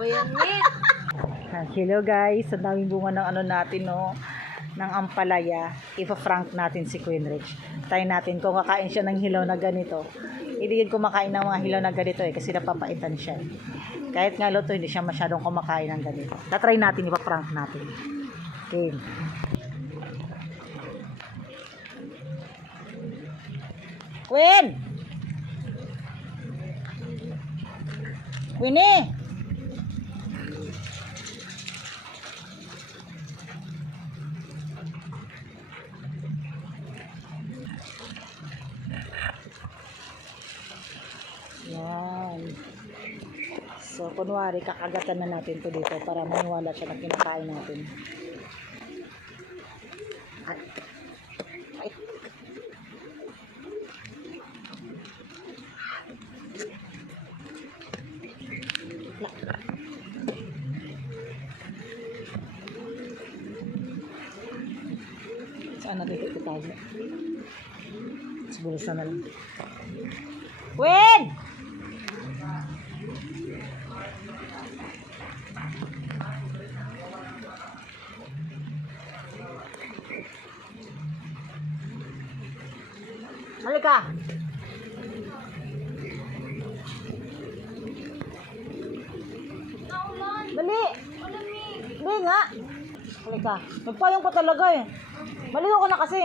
Yan. Hello guys, ang daming bunga ng ano natin no, ng ampalaya. Ipa-frank natin si Queen Rich. Try natin kung kakain siya ng hilaw na ganito. Hindi din kumakain ng mga hilaw na ganito eh kasi napapaitan siya. eh. Kahit nga luto, hindi siya masyadong kumakain ng ganito. Tatry natin, ipa-frank natin. Okay. Queen! Queenie! Yan. So, kunwari, kakagatan na natin to dito para maniwala siya na kinakain natin. Ay. Ay. Saan natin ito tayo? Siguro sana lang. Gwen! Halika! Dali! Dali nga! Halika. Nagpayong pa talaga eh. Maligo ka na kasi.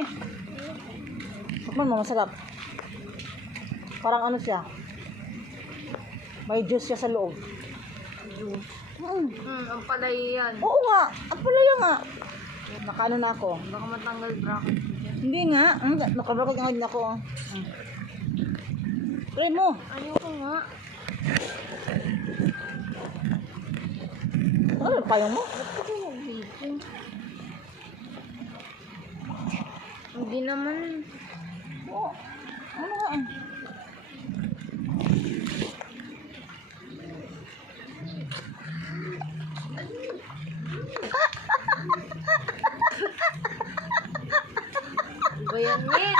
Tikman mo, masarap. Parang ano siya. May juice siya sa loob. Juice. Mm. Hmm, ang palay yan. Oo nga. Ang palaya nga. Nakaano na ako. Baka matanggal bracket. Hindi nga. Nakabrakot nga din ako. Mm. Try mo. Ayoko nga. Ano yung payong mo? Hindi naman. Oo. Ano nga eh. Ba yan, Min?